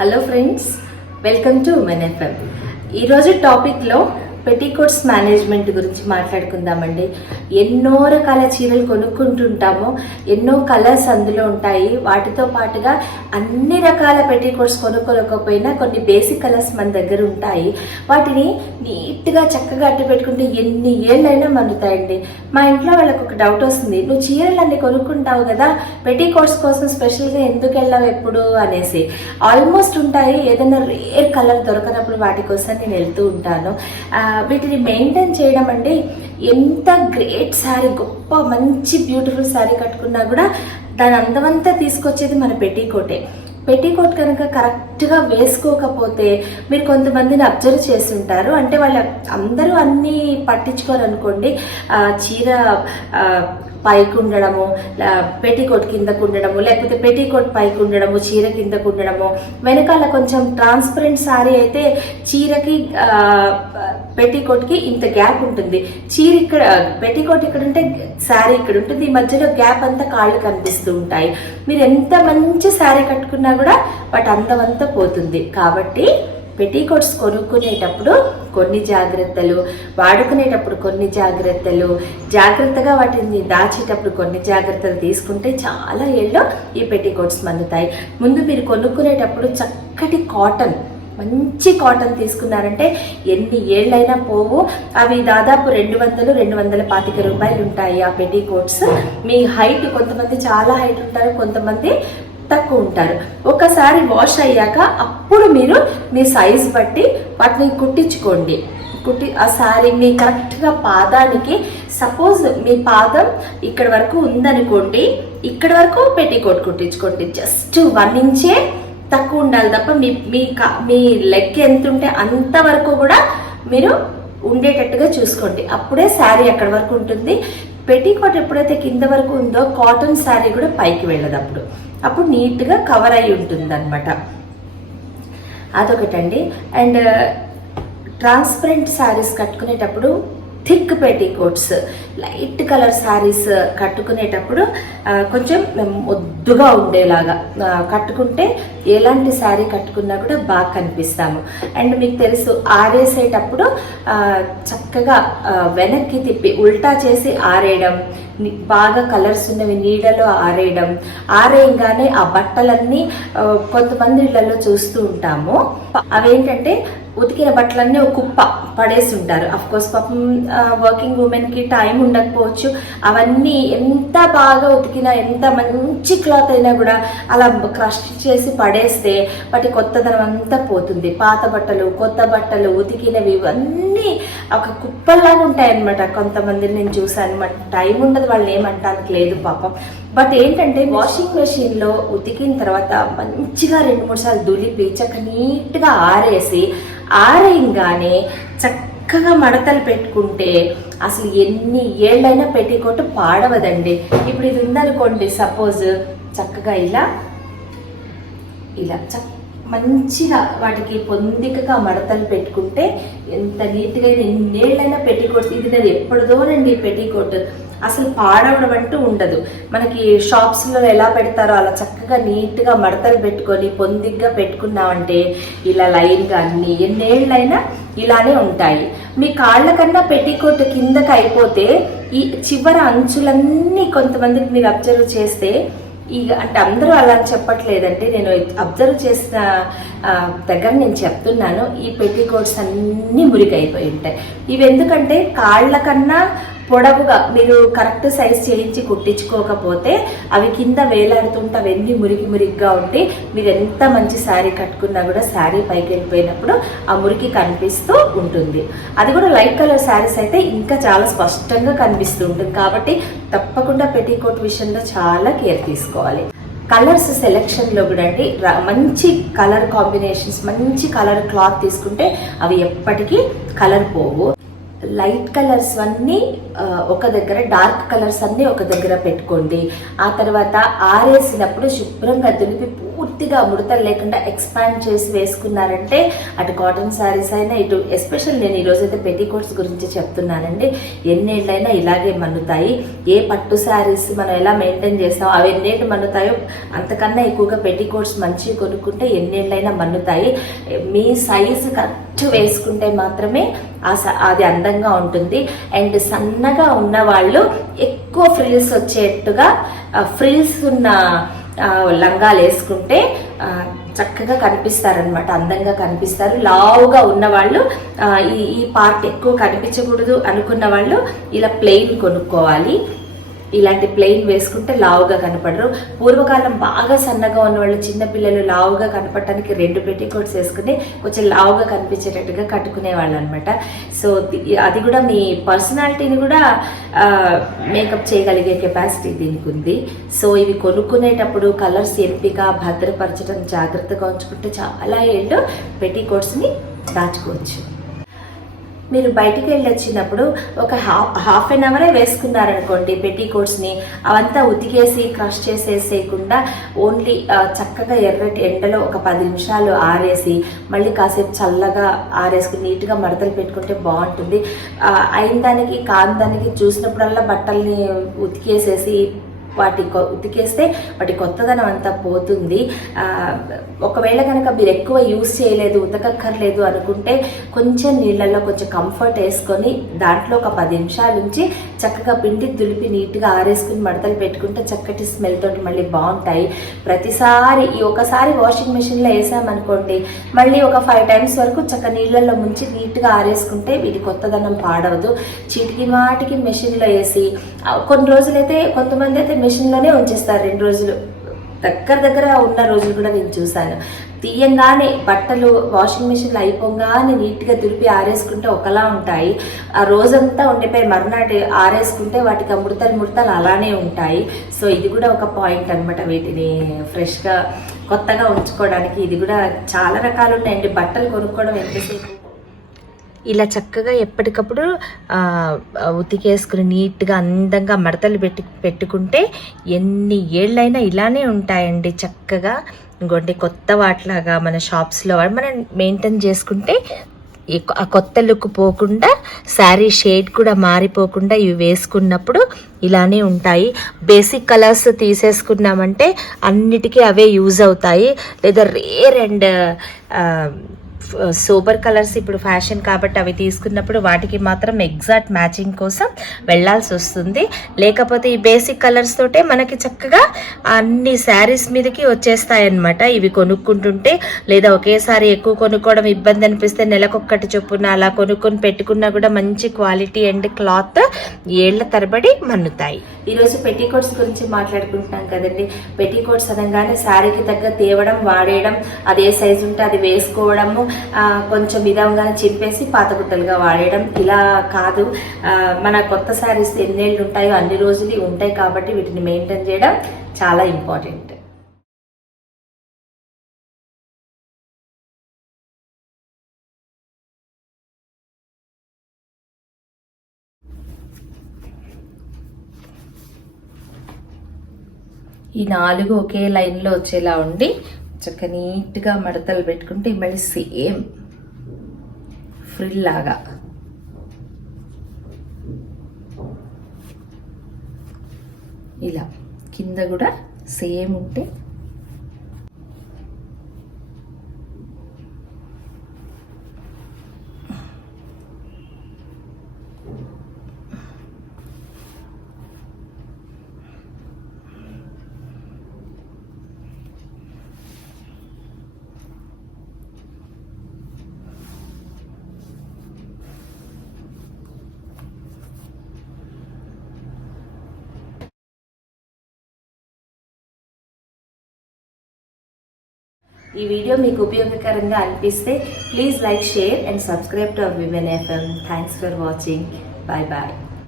Hello friends, welcome to women FM. ఈరోజు టాపిక్లో petticoats management గురించి మాట్లాడుకుందామండి. ఎన్నో రకాల చీరలు కొనుక్కుంటుంటాము, ఎన్నో కలర్స్ అందులో ఉంటాయి. వాటితో పాటుగా అన్ని రకాల పెట్టికోట్స్ కొనుక్కోలేకపోయినా కొన్ని బేసిక్ కలర్స్ మన దగ్గర ఉంటాయి. వాటిని నీట్గా చక్కగా అట్టు పెట్టుకుంటే ఎన్ని ఏళ్ళైనా మన్నుతాయండి. మా ఇంట్లో వాళ్ళకు ఒక డౌట్ వస్తుంది, నువ్వు చీరలన్నీ కొనుక్కుంటావు కదా, పెట్టికోట్స్ కోసం స్పెషల్గా ఎందుకు వెళ్ళావు ఎప్పుడు అనేసి. ఆల్మోస్ట్ ఉంటాయి, ఏదైనా రేర్ కలర్ దొరకనప్పుడు వాటి కోసం నేను వెళ్తూ ఉంటాను. వీటిని మెయింటైన్ చేయడం అంటే ఎంత గ్రేట్ శారీ, గొప్ప మంచి బ్యూటిఫుల్ శారీ కట్టుకున్నా కూడా దాని అందమంతా తీసుకొచ్చేది మన పెట్టికోటే. పెట్టికోట్ కనుక కరెక్ట్గా వేసుకోకపోతే మీరు కొంతమందిని అబ్జర్వ్ చేస్తుంటారు, అంటే వాళ్ళు అందరూ అన్నీ పట్టించుకోరు అనుకోండి. చీర పైకి ఉండడము, పెట్టికోట్ కిందకు ఉండడము, లేకపోతే పెట్టికోట్ పైకి ఉండడము, చీర కిందకు ఉండడము. వెనకాల కొంచెం ట్రాన్స్పరెంట్ శారీ అయితే చీరకి పెట్టికోట్కి ఇంత గ్యాప్ ఉంటుంది. చీర ఇక్కడ, పెట్టికోట్ ఇక్కడ ఉంటే శారీ ఇక్కడ ఉంటుంది, ఈ మధ్యలో గ్యాప్ అంతా కాళ్ళు కనిపిస్తూ ఉంటాయి. మీరు ఎంత మంచి శారీ కట్టుకున్నా కూడా వాటి అందమంతా పోతుంది. కాబట్టి పెట్టికోట్స్ కొనుక్కునేటప్పుడు కొన్ని జాగ్రత్తలు, వాడుకునేటప్పుడు కొన్ని జాగ్రత్తలు, జాగ్రత్తగా వాటిని దాచేటప్పుడు కొన్ని జాగ్రత్తలు తీసుకుంటే చాలా ఏళ్ళు ఈ పెట్టికోట్స్ మన్నుతాయి. ముందు మీరు కొనుక్కునేటప్పుడు చక్కటి కాటన్, మంచి కాటన్ తీసుకున్నారంటే ఎన్ని ఏళ్ళైనా పోవు. అవి దాదాపు 200-225 రూపాయలు ఉంటాయి ఆ పెట్టికోట్స్. మీ హైట్, కొంతమంది చాలా హైట్ ఉంటారు, కొంతమంది తక్కువ ఉంటారు. ఒకసారి వాష్ అయ్యాక అప్పుడు మీరు మీ సైజ్ బట్టి వాటిని కుట్టించుకోండి. ఆ శారీ మీ కరెక్ట్గా పాదానికి, సపోజ్ మీ పాదం ఇక్కడ వరకు ఉందనుకోండి, ఇక్కడ వరకు పెట్టికోట్ కుట్టించుకోండి. జస్ట్ 1 ఇంచే తక్కువ ఉండాలి తప్ప మీ లెగ్ ఎంత ఉంటే అంతవరకు కూడా మీరు ఉండేటట్టుగా చూసుకోండి. అప్పుడే శారీ అక్కడ వరకు ఉంటుంది. పెట్టికోట్ ఎప్పుడైతే కింద వరకు ఉందో కాటన్ శారీ కూడా పైకి వెళ్ళదు. అప్పుడు నీట్గా కవర్ అయి ఉంటుంది అనమాట. అదొకటండి. అండ్ ట్రాన్స్పరెంట్ శారీస్ కట్టుకునేటప్పుడు thick petticoats, light colour saris కట్టుకునేటప్పుడు కొంచెం ముద్దుగా ఉండేలాగా కట్టుకుంటే ఎలాంటి శారీ కట్టుకున్నా కూడా బాగా కనిపిస్తాము. అండ్ మీకు తెలుసు, ఆరేసేటప్పుడు చక్కగా వెనక్కి తిప్పి ఉల్టా చేసి ఆరేయడం, బాగా కలర్స్ ఉన్నవి నీడలో ఆరేయడం. ఆరేయంగానే ఆ బట్టలన్నీ కొంతమంది ఇళ్లలో చూస్తూ ఉంటాము, అవేంటంటే ఉతికిన బట్టలన్నీ ఒక కుప్ప పడేసి ఉంటారు. అఫ్కోర్స్ పాపం వర్కింగ్ ఉమెన్కి టైం ఉండకపోవచ్చు. అవన్నీ ఎంత బాగా ఉతికినా, ఎంత మంచి క్లాత్ అయినా కూడా అలా క్రష్ చేసి పడేస్తే వాటి కొత్తదనం అంతా పోతుంది. పాత బట్టలు, కొత్త బట్టలు, ఉతికినవి ఇవన్నీ ఒక కుప్పల్లాగా ఉంటాయన్నమాట. కొంతమందిని నేను చూసాను, టైం ఉండదు, వాళ్ళు ఏమంటానికి లేదు పాపం. బట్ ఏంటంటే వాషింగ్ మెషిన్లో ఉతికిన తర్వాత మంచిగా 2-3 సార్లు దులిపి చక్కగా నీట్గా ఆరేసి, ఆరేయంగానే చక్కగా మడతలు పెట్టుకుంటే అసలు ఎన్ని ఏళ్ళైనా పెట్టికోట్ పాడవదండి. ఇప్పుడు ఇది ఉందనుకోండి, సపోజ్ చక్కగా ఇలా మంచిగా వాటికి పొందికగా మడతలు పెట్టుకుంటే ఎంత నీట్గా ఎన్నేళ్ళైనా పెట్టికోట్. ఇది నేను ఎప్పుడుదోనండి పెట్టికోట్, అసలు పాడవడం అంటూ ఉండదు. మనకి షాప్స్లో ఎలా పెడతారో అలా చక్కగా నీట్గా మడతలు పెట్టుకొని పొందిగ్గా పెట్టుకున్నామంటే ఇలా లైన్గా అన్ని ఎన్నేళ్ళైనా ఇలానే ఉంటాయి. మీ కాళ్ళ కన్నా పెట్టికోట్ కిందకి అయిపోతే ఈ చివర అంచులన్నీ కొంతమందికి మీరు అబ్జర్వ్ చేస్తే, అంటే అందరూ అలా చెప్పట్లేదంటే నేను అబ్జర్వ్ చేసిన దగ్గర నేను చెప్తున్నాను, ఈ పెట్టికోట్స్ అన్నీ మురికైపోయి ఉంటాయి. ఇవి ఎందుకంటే కాళ్ళ కన్నా పొడవుగా మీరు కరెక్ట్ సైజ్ చేయించి కుట్టించుకోకపోతే అవి కింద వేలాడుతుంటే అవన్నీ మురికిగా ఉండి మీరు ఎంత మంచి శారీ కట్టుకున్నా కూడా శారీ పైకి వెళ్ళిపోయినప్పుడు ఆ మురికి కనిపిస్తూ ఉంటుంది. అది కూడా లైట్ కలర్ శారీస్ అయితే ఇంకా చాలా స్పష్టంగా కనిపిస్తూ ఉంటుంది. కాబట్టి తప్పకుండా పెట్టికోట్ విషయంలో చాలా కేర్ తీసుకోవాలి. కలర్స్ సెలెక్షన్లో కూడా అండి, మంచి కలర్ కాంబినేషన్స్, మంచి కలర్ క్లాత్ తీసుకుంటే అవి ఎప్పటికీ కలర్ పోవు. లైట్ కలర్స్ అన్నీ ఒక దగ్గర, డార్క్ కలర్స్ అన్నీ ఒక దగ్గర పెట్టుకోండి. ఆ తర్వాత ఆరేసినప్పుడు శుభ్రంగా దులిపి పూర్తిగా ముడతలు లేకుండా ఎక్స్పాండ్ చేసి వేసుకున్నారంటే అటు కాటన్ శారీస్ అయినా ఇటు ఎస్పెషల్ నేను ఈరోజైతే పెట్టికోట్స్ గురించి చెప్తున్నానండి. ఎన్నేళ్ళైనా ఇలాగే మన్నుతాయి. ఏ పట్టు శారీస్ మనం ఎలా మెయింటైన్ చేస్తాం అవి ఎన్నేళ్ళు మన్నుతాయో అంతకన్నా ఎక్కువగా పెట్టికోట్స్ మంచిగా కొనుక్కుంటే ఎన్నేళ్ళైనా మన్నుతాయి. మీ సైజు కరెక్ట్ వేసుకుంటే మాత్రమే అది అందంగా ఉంటుంది. అండ్ సన్నగా ఉన్న వాళ్ళు ఎక్కువ ఫ్రిల్స్ వచ్చేట్టుగా ఫ్రిల్స్ ఉన్న లంగాలు వేసుకుంటే చక్కగా కనిపిస్తారనమాట, అందంగా కనిపిస్తారు. లావుగా ఉన్న వాళ్ళు ఈ పార్ట్ ఎక్కువ కనిపించకూడదు అనుకున్న వాళ్ళు ఇలా ప్లెయిన్ కొనుక్కోవాలి. ఇలాంటి ప్లెయిన్ వేసుకుంటే లావుగా కనపడరు. పూర్వకాలం బాగా సన్నగా ఉన్నవాళ్ళు చిన్నపిల్లలు లావుగా కనపడటానికి 2 పెట్టికోట్స్ వేసుకుని కొంచెం లావుగా కనిపించేటట్టుగా కట్టుకునేవాళ్ళు అనమాట. సో అది కూడా మీ పర్సనాలిటీని కూడా మేకప్ చేయగలిగే కెపాసిటీ దీనికి ఉంది. సో ఇవి కొనుక్కునేటప్పుడు కలర్స్ ఎంపిక భద్రపరచడం జాగ్రత్తగా ఉంచుకుంటే చాలా ఏళ్ళు పెట్టికోట్స్ని దాచుకోవచ్చు. మీరు బయటికి వెళ్ళి వచ్చినప్పుడు ఒక హాఫ్ అన్ అవరే వేసుకున్నారనుకోండి పెట్టికోట్స్ని, అవంతా ఉతికేసి క్రష్ చేసేసేయకుండా ఓన్లీ చక్కగా ఎర్రటి ఎండలో ఒక 10 నిమిషాలు ఆరేసి మళ్ళీ కాసేపు చల్లగా ఆరేసుకుని నీట్గా మడతలు పెట్టుకుంటే బాగుంటుంది. అయిన దానికి కాని దానికి చూసినప్పుడల్లా బట్టల్ని ఉతికేసేసి ఉతికేస్తే వాటి కొత్తదనం అంతా పోతుంది. ఒకవేళ కనుక మీరు ఎక్కువ యూస్ చేయలేదు ఉతకక్కర్లేదు అనుకుంటే కొంచెం నీళ్ళల్లో కొంచెం కంఫర్ట్ వేసుకొని దాంట్లో ఒక 10 నిమిషాల నుంచి చక్కగా పిండి దులిపి నీట్గా ఆరేసుకుని మడతలు పెట్టుకుంటే చక్కటి స్మెల్ తోటి మళ్ళీ బాగుంటాయి. ప్రతిసారి ఒకసారి వాషింగ్ మెషిన్లో వేసామనుకోండి మళ్ళీ ఒక 5 టైమ్స్ వరకు చక్క నీళ్ళల్లో ముంచి నీట్గా ఆరేసుకుంటే వీటి కొత్తదనం పాడవదు. చీటికి వాటికి మెషిన్లో వేసి కొన్ని రోజులైతే కొంతమంది అయితే మెషిన్లోనే ఉంచేస్తారు 2 రోజులు, దగ్గర ఉన్న రోజులు కూడా నేను చూశాను. తీయంగానే బట్టలు వాషింగ్ మెషిన్లో అయిపోగానే నీట్గా దులిపి ఆరేసుకుంటే ఒకలా ఉంటాయి. ఆ రోజంతా ఉండిపోయి మరునాటి ఆరేసుకుంటే వాటికి ముడతలు అలానే ఉంటాయి. సో ఇది కూడా ఒక పాయింట్ అనమాట, వీటిని ఫ్రెష్గా కొత్తగా ఉంచుకోవడానికి. ఇది కూడా చాలా రకాలు ఉన్నాయండి. బట్టలు కొనుక్కోవడం ఎంతసేపు ఇలా చక్కగా ఎప్పటికప్పుడు ఉతికేసుకుని నీట్గా అందంగా మడతలు పెట్టుకుంటే ఎన్ని ఏళ్ళైనా ఇలానే ఉంటాయండి చక్కగా. ఇంకోటి కొత్త వాటిలాగా మన షాప్స్లో మనం మెయింటైన్ చేసుకుంటే ఆ కొత్త లుక్ పోకుండా శారీ షేడ్ కూడా మారిపోకుండా ఇవి వేసుకున్నప్పుడు ఇలానే ఉంటాయి. బేసిక్ కలర్స్ తీసేసుకున్నామంటే అన్నిటికీ అవే యూజ్ అవుతాయి. లేదా రేర్ అండ్ సోబర్ కలర్స్ ఇప్పుడు ఫ్యాషన్ కాబట్టి అవి తీసుకున్నప్పుడు వాటికి మాత్రం ఎగ్జాక్ట్ మ్యాచింగ్ కోసం వెళ్ళాల్సి వస్తుంది. లేకపోతే ఈ బేసిక్ కలర్స్ తోటే మనకి చక్కగా అన్ని శారీస్ మీదకి వచ్చేస్తాయి అన్నమాట ఇవి కొనుక్కుంటుంటే. లేదా ఒకేసారి ఎక్కువ కొనుక్కోవడం ఇబ్బంది అనిపిస్తే నెలకొక్కటి చొప్పున అలా కొనుక్కొని పెట్టుకున్నా కూడా మంచి క్వాలిటీ అండ్ క్లాత్ ఏళ్ల తరబడి మన్నుతాయి. ఈరోజు పెట్టికోట్స్ గురించి మాట్లాడుకుంటున్నాం కదండి. పెట్టికోట్స్ అనగానే శారీకి తగ్గ తేవడం, వాడేయడం, అదే సైజు ఉంటే అది వేసుకోవడము, కొంచెం విధంగానే చింపేసి పాతగుట్టలుగా వాడేయడం ఇలా కాదు. మన కొత్త శారీస్ ఎన్నేళ్ళు ఉంటాయో అన్ని రోజులు ఉంటాయి కాబట్టి వీటిని మెయింటైన్ చేయడం చాలా ఇంపార్టెంట్. ఈ 4 ఒకే లైన్లో వచ్చేలా ఉండి చక్క నీట్గా మడతలు పెట్టుకుంటే మళ్ళీ సేమ్ ఫ్రిల్ లాగా ఇలా కింద కూడా సేమ్ ఉంటే ఈ వీడియో మీకు ఉపయోగకరంగా అనిపిస్తే please like, share and subscribe to Women FM. Thanks for watching. Bye bye.